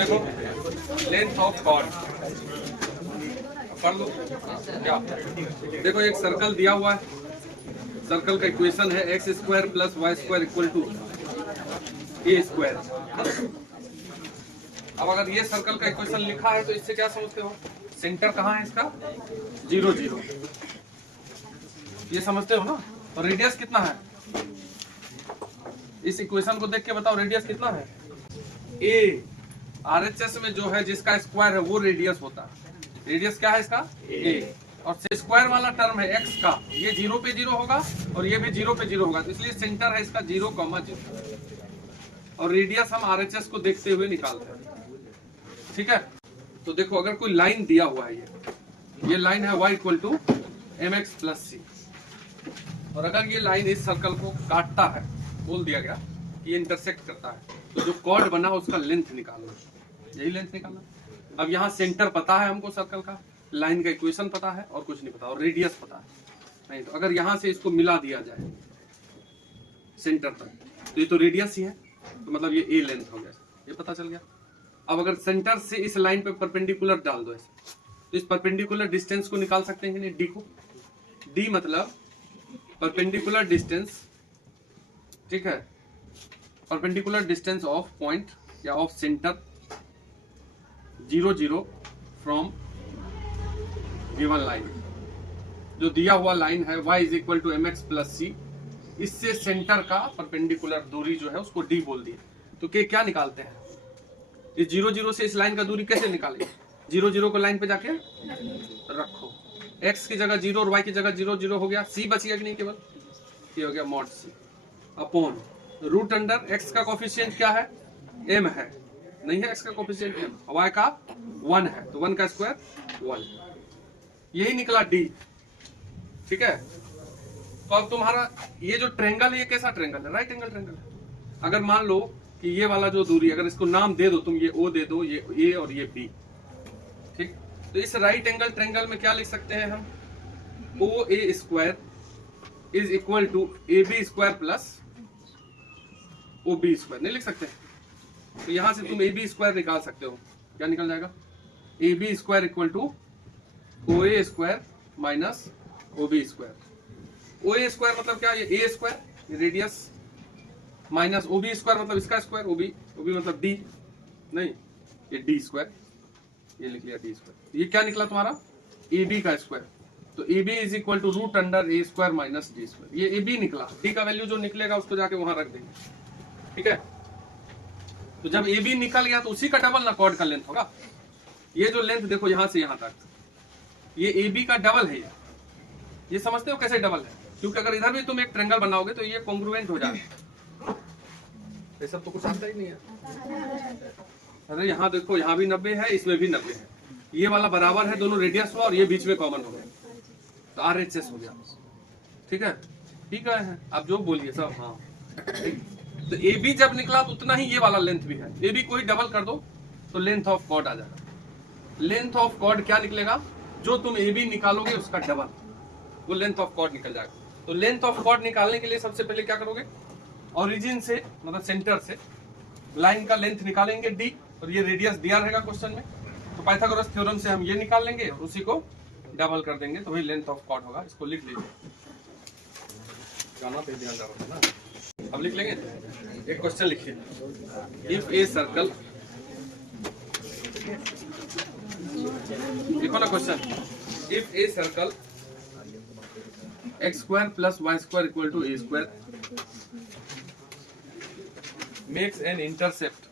देखो length of chord पढ़ लो क्या। देखो एक सर्कल दिया हुआ है, सर्कल का इक्वेशन है x square plus Y square equal to A square. अब अगर ये सर्कल का इक्वेशन लिखा है तो इससे क्या समझते हो, सेंटर कहाँ है इसका, 0 0, ये समझते हो ना। और रेडियस कितना है, इस इक्वेशन को देख के बताओ रेडियस कितना है। ए आरएचएस में जो है जिसका स्क्वायर है वो रेडियस होता है। रेडियस क्या है इसका, ए। और स्क्वायर वाला टर्म है एक्स का, ये 0 पे 0 होगा और ये भी 0 पे 0 होगा, तो इसलिए सेंटर है इसका 0, 0। और रेडियस हम आरएचएस को देखते हुए निकालते हैं, ठीक है। तो देखो अगर कोई लाइन दिया हुआ है, ये लाइन है y equal to mx plus C, और अगर ये लाइन इस सर्कल को काटता है, बोल दिया गया कि ये इंटरसेक्ट करता है, तो जो कॉर्ड बना उसका लेंथ निकालना, यही लेंथ निकालना। अब यहाँ सेंटर पता है हमको सर्कल का, लाइन का इक्वेशन पता है और कुछ नहीं पता, और रेडियस पता है नहीं। तो अगर यहाँ से इसको मिला दिया जाए सेंटर तक, तो ये तो रेडियस ही है, तो मतलब ये ए लेंथ हो गया, ये पता चल गया। अब अगर सेंटर से इस लाइन पे परपेंडिकुलर डाल दो ऐसे, तो इस परपेंडिकुलर डिस्टेंस को निकाल सकते हैं कि नहीं, डी को। डी मतलब परपेंडिकुलर डिस्टेंस, ठीक है, परपेंडिकुलर डिस्टेंस ऑफ पॉइंट या of centre 0 0 from given line. जो दिया हुआ लाइन है y is equal to mx plus C, इससे सेंटर का परपेंडिकुलर दूरी जो है उसको d बोल दिए। तो क्या निकालते हैं, इस 0 0 से इस लाइन का दूरी कैसे निकालेंगे, 0 0 को लाइन पे जाके रखो, x की जगह 0 और y की जगह 0 0 हो गया, c बच गया कि नहीं, केवल ये हो गया mod c upon root under x का कोफिशिएंट क्या है, m है, नहीं है x का कोफिशिएंट m, y का 1 है, तो 1 का स्क्वायर 1, यही निकला d, ठीक है। तो अब तुम्हारा ये जो ट्रेंगल है ये कैसा ट्रेंगल है, राइट एंगल ट्रेंगल है। अगर मान लो कि ये वाला जो दूरी, अगर इसको नाम दे दो तुम, ये O दे दो, ये A और ये B, ठीक। तो इस राइट एंगल ट्रेंगल में क्या लिख सकते हैं हम, OA square is equal to AB square plus OB square, नहीं लिख सकते। तो यहां से तुम AB स्क्वायर निकाल सकते हो, क्या निकल जाएगा, AB square equal to OA square minus OB square. OA square मतलब क्या, ये A स्क्वायर, ये रेडियस, माइनस OB स्क्वायर मतलब इसका स्क्वायर, OB मतलब D, नहीं ये D स्क्वायर, ये लिख लिया D स्क्वायर। ये क्या निकला तुम्हारा, AB का स्क्वायर। तो AB is equal to root under A square minus D square, ये AB निकला। D का वैल्यू जो निकलेगा उसको जाके वहां रख देंगे, ठीक है। तो जब AB निकल गया तो उसी का डबल ना कॉर्ड का लेंथ होगा। ये जो लेंथ देखो यहां से यहां तक, ये AB का डबल है, ये समझते हो कैसे डबल है, क्योंकि अगर इधर भी तुम एक ट्रेंगल बनाओगे तो ये कॉन्ग्रुएंट हो जाएगा। ये सब तो कुछ आता ही नहीं है। अरे यहाँ देखो, यहाँ भी 90 है, इसमें भी 90 है, ये वाला बराबर है, दोनों रेडियस हुआ और ये बीच में कॉमन हो गया, तो RHS हो गया, ठीक है। ठीक है, आप जो बोलिए सब हाँ। तो AB जब निकला तो उतना ही ये वाला लेंथ भी है, AB को ही डबल कर दो तो लेंथ ऑफ कॉर्ड आ जाएगा। लेंथ ऑफ कॉर्ड क्या निकलेगा, जो तुम AB निकालोगे उसका डबल, वो लेंथ ऑफ कॉर्ड निकल जाएगा। तो लेंथ ऑफ कॉर्ड निकालने के लिए सबसे पहले क्या करोगे, ओरिजिन से मतलब सेंटर से लाइन का लेंथ निकालेंगे d, और ये रेडियस दिया रहेगा क्वेश्चन में, तो पाइथागोरस थ्योरम से हम ये निकाल लेंगे और उसी को डबल कर देंगे, तो वही लेंथ ऑफ कॉर्ड होगा। इसको लिख लीजिए, गाना पे ध्यान रखो ना। अब लिख लेंगे, एक क्वेश्चन लिखिए, इफ ए सर्कल, लिखो ना question, if a circle x square plus y square equal to a square makes an intercept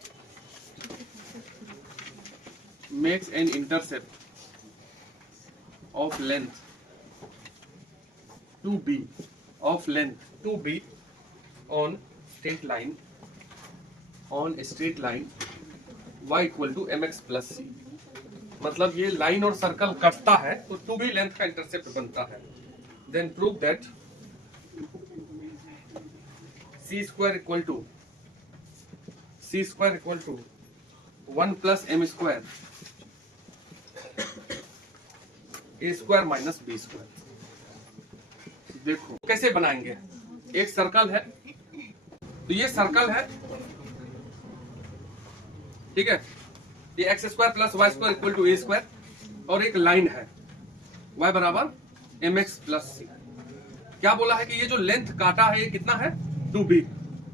of length 2b on straight line y equal to mx plus c। मतलब ये line और circle कटता है तो 2b length का intercept बनता है। Then prove that c square equal to 1 plus m square a square minus b square। देखो कैसे बनाएंगे, एक सर्कल है, तो ये सर्कल है, ठीक है, ये X square plus Y square equal to A square, और एक लाइन है y बराबर mx प्लस सी। क्या बोला है कि ये जो लेंथ काटा है ये कितना है 2b,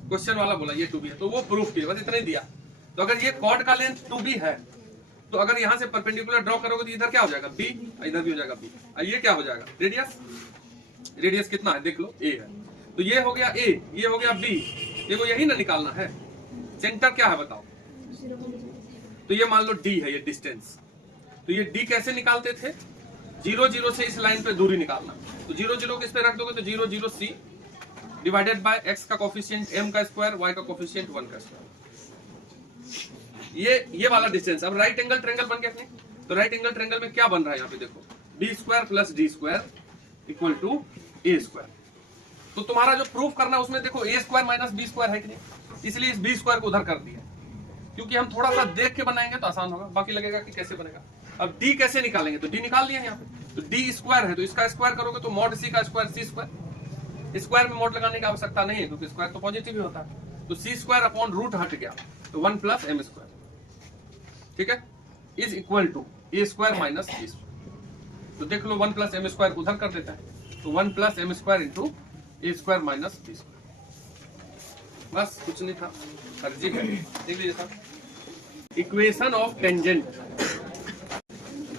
क्वेश्चन वाला बोला ये 2b है, तो वो प्रूफ किया, बस इतना ही दिया। तो अगर ये कॉर्ड का लेंथ 2b है तो अगर यहां से परपेंडिकुलर ड्रॉ करोगे तो इधर क्या हो जाएगा b, इधर भी हो जाएगा b, ये क्या हो जाएगा रेडियस। रेडियस कितना है देख लो a है, तो ये हो गया a, ये हो गया b, देखो यही ना निकालना है। सेंटर क्या है बताओ, तो ये मान लो d है, ये डिस्टेंस, तो ये d कैसे निकालते थे, 0 0 से इस लाइन पे दूरी निकालना, तो 0 0 किस पे रख दोगे तो 0 0 c डिवाइडेड बाय x का कोफिशिएंट m का स्क्वायर, y का कोफिशिएंट 1 का स्क्वायर, ये वाला डिस्टेंस। अब राइट एंगल ट्रायंगल बन गया नहीं, तो राइट एंगल ट्रायंगल में क्या बन रहा है यहाँ पे देखो, b square plus d square equal to a square. तो तुम्हारा जो प्रूफ करना है उसमें देखो a square minus b square है कि नहीं, इसलिए इस b स्क्वायर को उधर कर दिया, क्योंकि हम थोड़ा सा देख के बनाएंगे तो आसान होगा, बाकी लगेगा कि कैसे बनेगा। अब d कैसे निकालेंगे, तो d निकाल लिया यहाँ पे, तो d स्क्वायर है तो इसका स्क्वायर करोगे तो मॉड c का स्क्वायर c स्क्वायर, स्क्वायर में मॉड लगाने की आवश्यकता नहीं है क्योंकि स्क्वायर तो पॉजिटिव ही होता है, तो c स्क्वायर अपॉन रूट हट गया तो 1 प्लस m स्क्वायर, ठीक है, is equal to a square minus b square. तो देख लो 1 प्लस m स्क्वायर उधर कर देता है, तो 1 plus m square into a square minus b square, बस कुछ नहीं था, अर्जी है देख लीजिए था। Equation of tangent,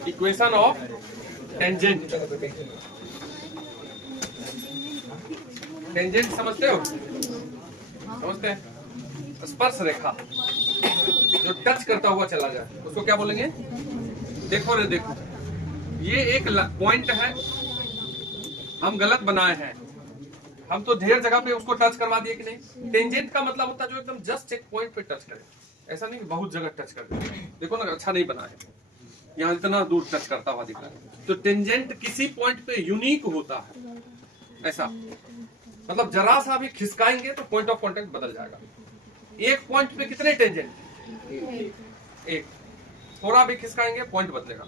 equation of tangent, tangent समझते हो, समझते हैं, स्पर्श रेखा जो टच करता हुआ चला जाए उसको क्या बोलेंगे, देखो रे देखो, ये एक पॉइंट है, हम गलत बनाए हैं, हम तो ढेर जगह पे उसको टच करवा दिए कि नहीं। टेंजेंट का मतलब होता है जो एकदम जस्ट एक पॉइंट पे टच करे, ऐसा नहीं कि बहुत जगह टच कर दे, देखो ना अच्छा नहीं बना है, यहाँ इतना दूर टच करता हुआ दिख रहा है। तो टेंजेंट किसी पॉइंट पे यूनिक होता है, ऐसा मतलब जरा सा भी खिसकाएंगे तो पॉइंट ऑफ कांटेक्ट बदल जाएगा। एक पॉइंट पे कितने टेंजेंट, एक, थोड़ा भी खिसकाएंगे पॉइंट बदलेगा,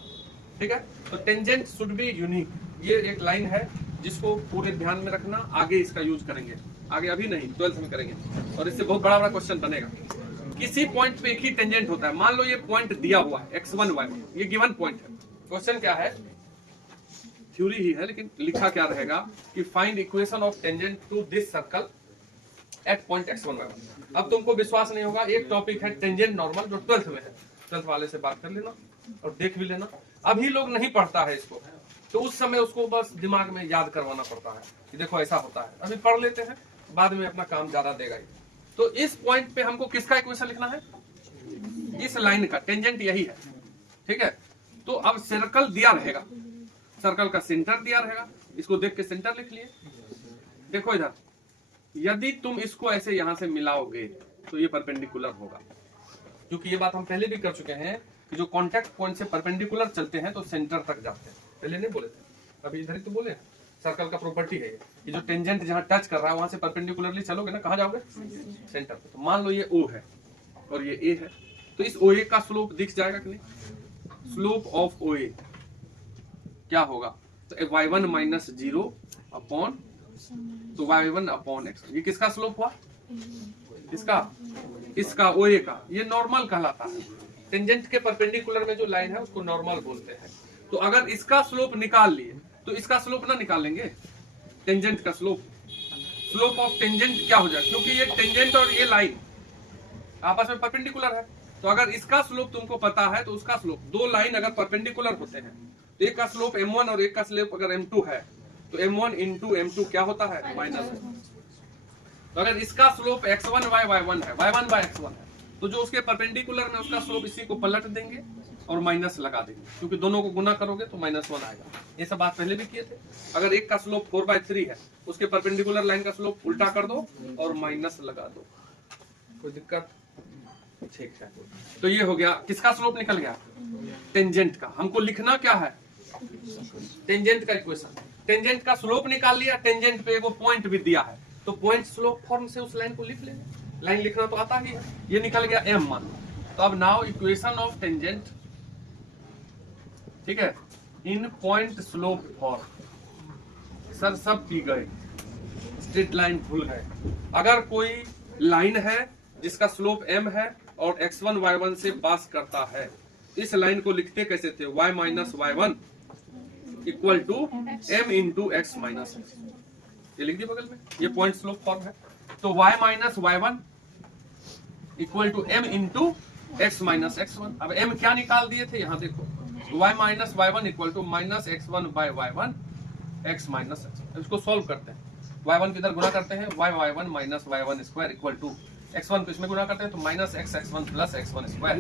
ठीक है। तो टेंजेंट शुड बी यूनिक, ये एक लाइन है जिसको पूरे ध्यान में रखना, आगे इसका यूज करेंगे, आगे अभी नहीं 12th में करेंगे, और इससे बहुत बड़ा बड़ा क्वेश्चन बनेगा। किसी पॉइंट पे एक ही टेंजेंट होता है, मान लो ये पॉइंट दिया हुआ है x1 y1, ये गिवन पॉइंट है, क्वेश्चन क्या है, थ्योरी ही है लेकिन लिखा क्या रहेगा कि find equation of tangent to this circle at point x1 y1। अब तुमको विश्वास नहीं होगा, एक टॉपिक है टेंजेंट नॉर्मल जो 12th में है, 12th वाले से बात कर लेना और देख भी लेना। अभी लोग नहीं पढ़ता है इसको, तो उस समय उसको बस दिमाग में याद करवाना पड़ता है कि देखो ऐसा होता है, अभी पढ़ लेते हैं, बाद में अपना काम ज्यादा देगा ही। तो इस पॉइंट पे हमको किसका इक्वेशन लिखना है, इस लाइन का, टेंजेंट यही है, ठीक है। तो अब सर्कल दिया रहेगा, सर्कल का सेंटर दिया रहेगा, इसको देख के सेंटर लिख लिए। देखो इधर, यदि तुम इसको ऐसे यहां से मिलाओगे तो ये परपेंडिकुलर होगा, क्योंकि ये बात हम पहले भी कर चुके हैं कि जो कॉन्टेक्ट पॉइंट से परपेंडिकुलर चलते हैं तो सेंटर तक जाते हैं, पहले नहीं बोले थे, अभी इधर ही तो बोले। सर्कल का प्रॉपर्टी है ये जो टेंजेंट जहां टच कर रहा है वहां से परपेंडिकुलरली चलोगे ना, कहां जाओगे, सेंटर पे। तो मान लो ये O है और ये A है, तो इस OA का स्लोप दिख जाएगा कि नहीं, स्लोप ऑफ OA क्या होगा, तो y1 माइनस 0 अपॉन, तो y1 अपॉन x, ये किसका स्लोप हुआ, इसका OA का, ये नॉर्मल कहलाता है। टेंजेंट के परपेंडिकुलर में जो लाइन है उसको नॉर्मल बोलते हैं। तो अगर इसका स्लोप निकाल लिए तो इसका स्लोप ना निकालेंगे, टेंजेंट का स्लोप, स्लोप ऑफ टेंजेंट क्या हो जाए, क्योंकि ये टेंजेंट और ये लाइन आपस में परपेंडिकुलर है, तो अगर इसका स्लोप तुमको पता है तो उसका स्लोप, दो लाइन अगर परपेंडिकुलर होते हैं तो एक का स्लोप m1 और एक का स्लोप अगर m2 है तो m1 इंटू m2 क्या होता है, माइनस। तो अगर इसका स्लोप x1 y1 है, y1 बाय x1 है, तो जो उसके परपेंडिकुलर में उसका स्लोप इसी को पलट देंगे और माइनस लगा देंगे, क्योंकि दोनों को गुना करोगे तो -1 आएगा। ये सब बात पहले भी किए थे। अगर एक का स्लोप 4/3 है, उसके परपेंडिकुलर लाइन का स्लोप उल्टा कर दो और माइनस लगा दो, कोई दिक्कत, ठीक है। तो ये हो गया, किसका स्लोप निकल गया, टेंजेंट का। हमको लिखना क्या है, टेंजेंट का इक्वेशन, टेंजेंट का स्लोप निकाल लिया, टेंजेंट पे एगो पॉइंट भी दिया है तो पॉइंट स्लोप फॉर्म से उस लाइन को लिख लेंगे, लाइन लिखना तो आता ही है, ये निकल गया m मान। तो अब नाउ इक्वेशन ऑफ टेंजेंट, ठीक है, इन पॉइंट स्लोप फॉर्म। सर सब पी गए, स्ट्रेट लाइन भूल गए। अगर कोई लाइन है जिसका स्लोप m है और x1 y1 से पास करता है इस लाइन को लिखते कैसे थे, y minus y1 equal to m into X minus X, ये लिख दिया बगल में, ये पॉइंट स्लोप फॉर्म है। तो y minus y1 equal to m into X minus x1। अब m क्या निकाल दिए थे, यहाँ देखो, y minus y1 equal to minus x1 by y1 x minus x। इसको सॉल्व करते हैं, y1 किधर गुना करते हैं, y1 minus y1 square equal to x1 को इसमें गुना करते हैं तो minus x1 plus x1 square.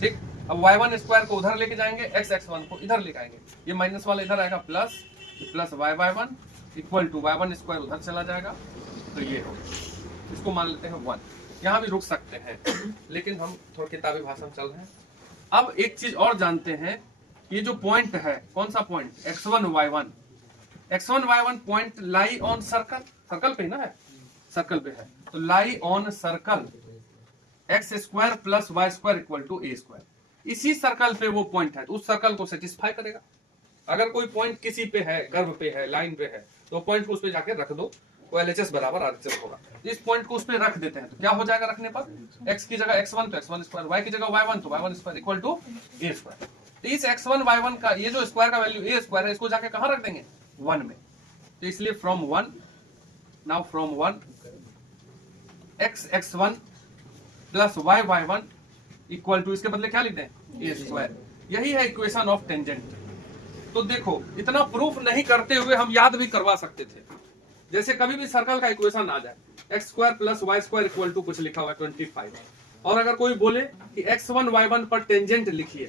ठीक, अब y1 स्क्वायर को उधर लेके जाएंगे, x1 को इधर लेके आएंगे, ये माइनस वाला इधर आएगा plus y1 equal to y1 square उधर चला जाएगा, तो ये हो, इसको मान लेते हैं 1। यहाँ भी रुक सकते हैं, लेकिन हम थोड़ा किताबी भाषा में चल रहे हैं। अब एक चीज और जानते हैं, ये जो पॉइंट है, कौन सा point, x1 y1 point lie on circle, circle पे ना है, सर्कल पे है, तो lie on circle x square plus Y square equal to A square. इसी सर्कल पे वो पॉइंट है, तो उस सर्कल को सेटिस्फाई करेगा। अगर कोई पॉइंट किसी पे है, कर्व पे है, लाइन पे है, तो पॉइंट को उस पे जाके रख दो, वो LHS बराबर RHS होगा। इस पॉइंट को उस पे रख देते हैं तो क्या हो जाएगा रखने पर, x की जगह x1 तो x1 स्क्वायर, y की जगह y1 तो y1 square equal to a square. तो इस x1 y1 का ये जो स्क्वायर का वैल्यू a स्क्वायर है, इसको जाके कहां रख देंगे, 1 में। तो इसलिए from 1 now from 1 x1 plus y1 equal to, इसके बदले क्या लिखते हैं, a स्क्वायर। यही है इक्वेशन ऑफ टेंजेंट। तो देखो, इतना प्रूफ नहीं करते हुए हम याद भी करवा सकते थे। जैसे कभी भी सर्कल का इक्वेशन आ जाए, x square plus Y square equal to कुछ लिखा हुआ है 25, और अगर कोई बोले कि x1 y1 पर टेंजेंट लिखिए,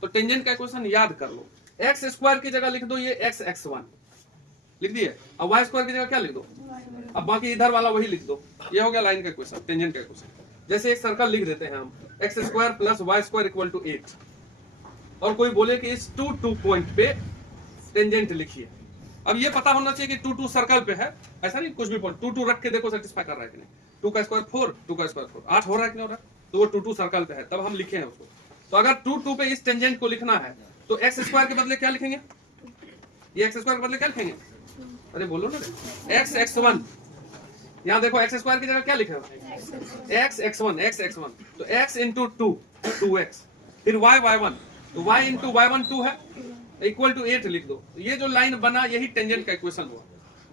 तो टेंजेंट का इक्वेशन याद कर लो, एक्स स्क्वायर की जगह लिख दो ये x1 लिख दिए, अब y स्क्वायर की जगह क्या लिख दो, अब बाकी इधर वाला वही लिख दो, ये हो गया लाइन का इक्वेशन, टेंजेंट का इक्वेशन। जैसे एक सर्कल लिख देते हैं हम, x square plus Y square equal to 8, और कोई बोले कि इस 2 पॉइंट पे टेंजेंट लिखिए। अब ये पता होना चाहिए कि 2 सर्कल पे है, ऐसा नहीं कुछ भी पॉइंट 2 रख के देखो सेटिस्फाई कर रहा है कि नहीं, 2 का स्क्वायर 4, 2 का स्क्वायर 4, 8 हो रहा है कि नहीं हो रहा है, तो वो 2 सर्कल पे है, तब हम लिखे हैं उसको। तो अगर 2 पे इस टेंजेंट को लिखना है, तो एक्स स्क्वायर के बदले क्या लिखेंगे, ये एक्स स्क्वायर के बदले क्या लिखेंगे, अरे बोलो ना, x1, यहाँ देखो एक्स स्क्वायर की जगह क्या लिखे x1, तो x इंटू 2x, फिर y1, तो y इंटू y1 2 है, इक्वल टू 8 लिख दो। ये जो लाइन बना यही टेंजेंट का इक्वेशन हुआ।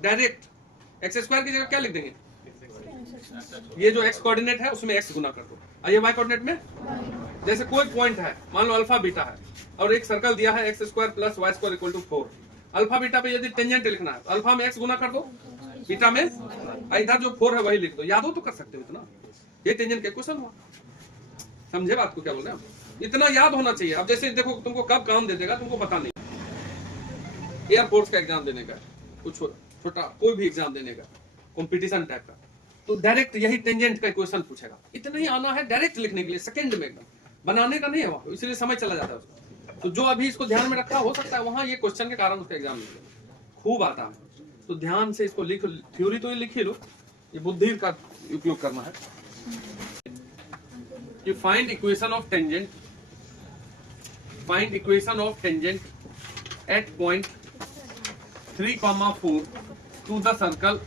डायरेक्ट एक्स स्क्वायर की जगह क्या लिख देंगे, ये जो x कोऑर्डिनेट है उसमें x गुना कर दो, और ये y कोऑर्डिनेट में, जैसे कोई पॉइंट है, मान लो अल्फा बीटा है, और एक सर्कल दिया है x square plus Y square equal to 4, alpha beta पे यदि टेंजेंट लिखना है, अल्फा में x गुना कर दो, बीटा में, इधर जो 4 है वही लिख दो, याद हो तो कर सकते हो इतना, ये टेंजेंट का इक्वेशन हुआ। समझे बात को क्या बोल रहे हैं, इतना याद होना चाहिए। अब जैसे देखो तुमको कब काम दे देगा तुमको पता नहीं, एयरफोर्स का एग्जाम देने का, कुछ छोटा कोई भी एग्जाम देने का, कंपटीशन टाइप का, तो डायरेक्ट यही टेंजेंट का इक्वेशन पूछेगा। इतना ही आना है डायरेक्ट लिखने के लिए, सेकंड में एकदम, बनाने का नहीं है वहां, इसलिए समय चला जाता है उसका। तो जो अभी इसको ध्यान में रखा, हो सकता है वहां ये क्वेश्चन के कारण उसका एग्जाम खूब आता है, तो ध्यान से इसको लिख, थ्योरी तो ये लिख ही लो, ये बुद्धि का उपयोग करना है। कि find equation of tangent, find equation of tangent at point 3,4 to the circle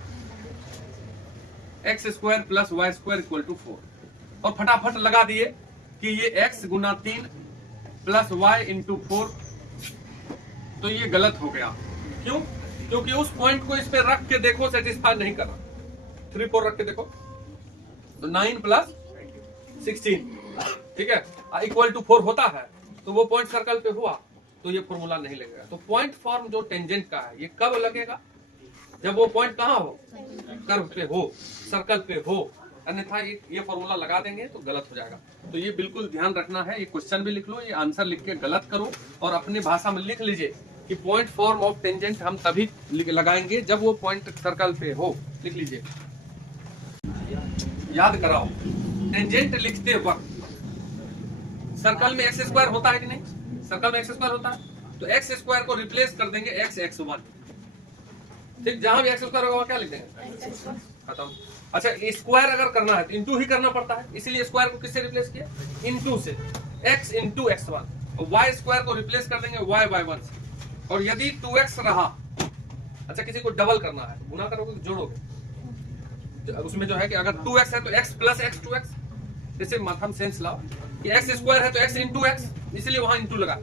x square plus Y square equal to 4, और फटाफट लगा दिए कि ये x गुना 3 प्लस वाई इंटू 4, तो ये गलत हो गया। क्यों, क्योंकि उस पॉइंट को इस पे रख के देखो सेटिस्फाई नहीं कर रहा, 3 4 रख के देखो, तो 9 प्लस 16, ठीक है, इक्वल टू 4 होता है, तो वो पॉइंट सर्कल पे हुआ, तो ये फॉर्मूला नहीं लगेगा। तो पॉइंट फॉर्म जो टेंजेंट का है, ये कब लगेगा, जब वो पॉइंट कहाँ हो, कर्व पे हो, सर्कल पे हो, अन्यथा ये फॉर्मूला लगा देंगे तो गलत हो जाएगा। तो ये बिल्कुल ध्यान रखना है, ये क्वेश्चन भी लिख लो, ये आंसर लिख के गलत करो, और अपनी भाषा में लिख लीजिए कि पॉइंट फॉर्म ऑफ टेंजेंट हम तभी लगाएंगे जब वो पॉइंट सर्कल पे हो। लिख लीजिए, याद कराओ, टेंजेंट लिखते वक्त सर्कल में एक्स स्क्वायर होता है कि नहीं, सर्कल में एक्स स्क्वायर होता है, तो एक्स स्क्वायर को रिप्लेस कर देंगे x1, ठीक, जहां भी एक्स स्क्वायर होगा क्या लिख देंगे, खत्म। अच्छा, स्क्वायर अगर करना है तो इंटू ही करना पड़ता है, इसीलिए स्क्वायर को किससे रिप्लेस किया, इंटू से, x इंटू x1, और y स्क्वायर को रिप्लेस कर देंगे y1 से, और यदि 2x रहा, अच्छा किसी को डबल करना है, गुना करोगे तो जोड़ोगे, उसमें जो है कि अगर 2x है तो x प्लस x 2x, जैसे हम सेंस लाओ, कि एक्स स्क्वायर है तो एक्स इंटू एक्स, इसलिए वहां इंटू लगा।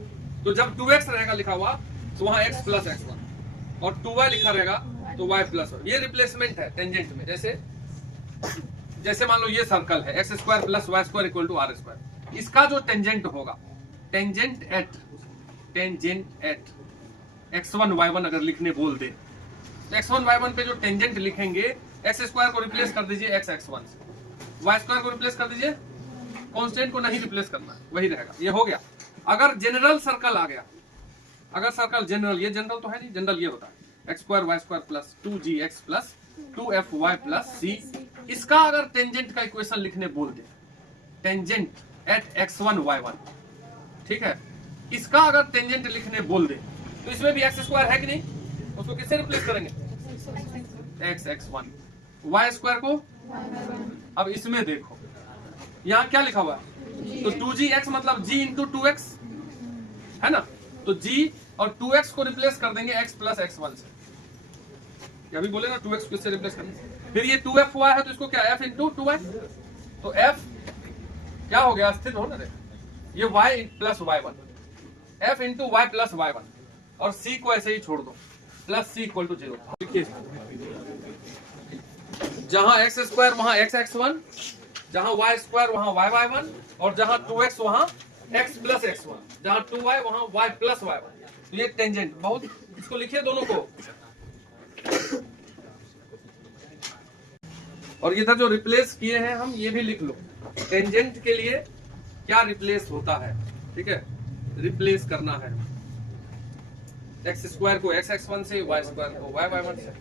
तो जब 2x रहेगा लिखा हुआ तो वहां x प्लस x1 और 2y लिखा रहेगा तो y प्लस, ये रिप्लेसमेंट है टेंजेंट में। जैसे मान लो ये सर्कल है x square plus Y square equal to r square, इसका जो टेंजेंट होगा, टेंजेंट एट x1 y1 अगर लिखने बोल दे तो x1 y1 पे जो टेंजेंट लिखेंगे, एक्स स्क्वायर को रिप्लेस कर दीजिए एक्स x1 से, वाई स्क्वायर को रिप्लेस कर दीजिए, कांस्टेंट को नहीं रिप्लेस करना, वही रहेगा। ये हो गया। अगर जनरल सर्कल आ गया, अगर सर्कल जनरल, ये जनरल तो है नहीं, जनरल ये होता है x square y square plus 2gx plus 2fy plus c, इसका अगर टेंजेंट का इक्वेशन लिखने बोल दे, टेंजेंट एट x1 y1, ठीक है, इसका अगर टेंजेंट लिखने बोल दे तो इसमें भी एक्स स्क्वायर है कि नहीं, उसको किससे रिप्लेस करेंगे, एक्स x1, वाई स्क्वायर को। अब इसमें देखो यहाँ क्या लिखा हुआ है, तो 2gx मतलब g इंटू 2x है ना, तो g और 2x को रिप्लेस कर देंगे x प्लस x1 से, ये अभी बोले ना 2x को इससे रिप्लेस करना। फिर ये 2fy है तो इसको क्या f इंटू 2y, तो f क्या हो गया, स्थिर हो ना रे, ये y plus y1, f into y plus y1, और c को ऐसे ही छोड़ दो, प्लस c इक्वल टू 0। देखिए जहां x स्क्वायर वहां x x1, जहां y स्क्वायर वहां y y1, और जहां 2x वहां x प्लस x1, जहां 2y वहां y प्लस y1। तो ये टेंजेंट, बहुत, इसको लिखिए दोनों को। और इधर जो रिप्लेस किए हैं हम, ये भी लिख लो, टेंजेंट के लिए क्या रिप्लेस होता है, ठीक है, रिप्लेस करना है एक्स स्क्वायर को x x1 से, y स्क्वायर को y y1 से।